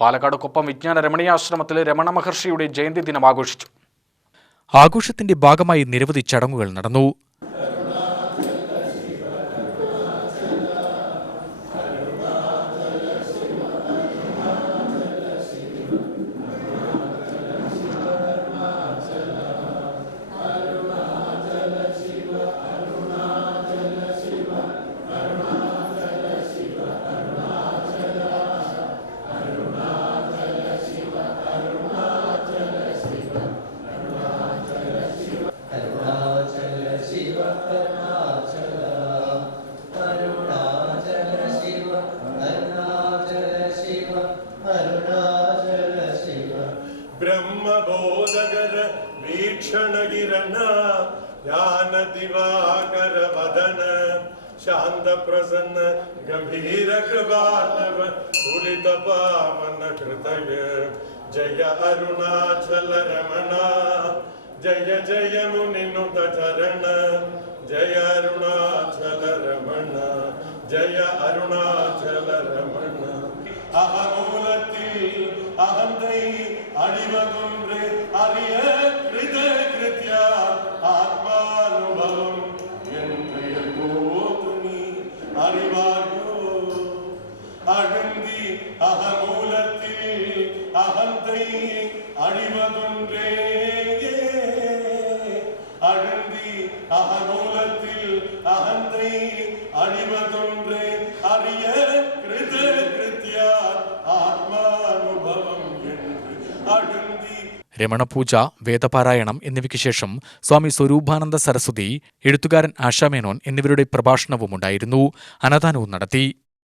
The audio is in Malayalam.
പാലക്കാട് കൊപ്പം വിജ്ഞാന രമണീയാശ്രമത്തിൽ രമണ മഹർഷിയുടെ ജയന്തി ദിനം ആഘോഷിച്ചു. ആഘോഷത്തിന്റെ ഭാഗമായി നിരവധി ചടങ്ങുകൾ നടന്നു. ബ്രഹ്മബോധകര വീക്ഷണകിരണ ജ്ഞാന ദിവാകര വദന ശാന്ത പ്രസന്ന ഗംഭീര കൃപാലവ തുളിത പാവന ഹൃദയ ജയ അരുണാചല രമണ ജയ ജയ മുനിനുത ചരണ ജയ അരുണാചല രമണ ജയ അരുണാചല രമണ അഹമൂലത്തിൽ അഹന്തൈ அறிவாயோ அகந்தி அகமூலத்தில் அகந்தை அழிவதொன்றே. அகந்தி அகமூலத்தில் அகந்தை அழிவதொன்றே. அறிய கிருத கிருத்தியா ஆத்மானுபவம் என்று அகந்தி രമണപൂജ വേദപാരായണം എന്നിവയ്ക്ക് ശേഷം സ്വാമി സ്വരൂപാനന്ദ സരസ്വതി എഴുത്തുകാരൻ ആശാമേനോൻ എന്നിവരുടെ പ്രഭാഷണവും ഉണ്ടായിരുന്നു അന്നദാനവും നടത്തി.